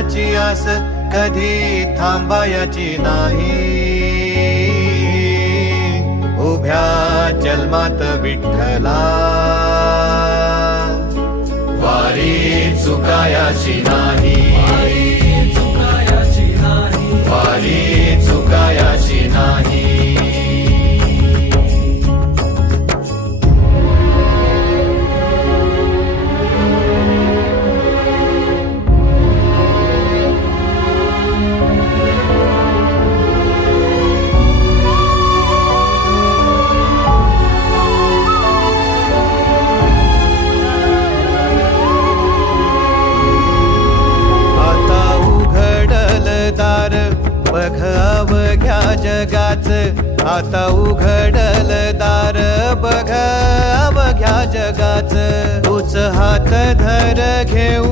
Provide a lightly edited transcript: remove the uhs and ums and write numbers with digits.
देवाची आस कधी थांबायची नाही. उभ्या जन्मात विठ्ठला वारी चुकायाची नाही. वारी चुकायाची नाही. बघ अवघ्या जगाच, आता उघडल दार बघ अवघ्या जगाच. तूच हात धर घेऊ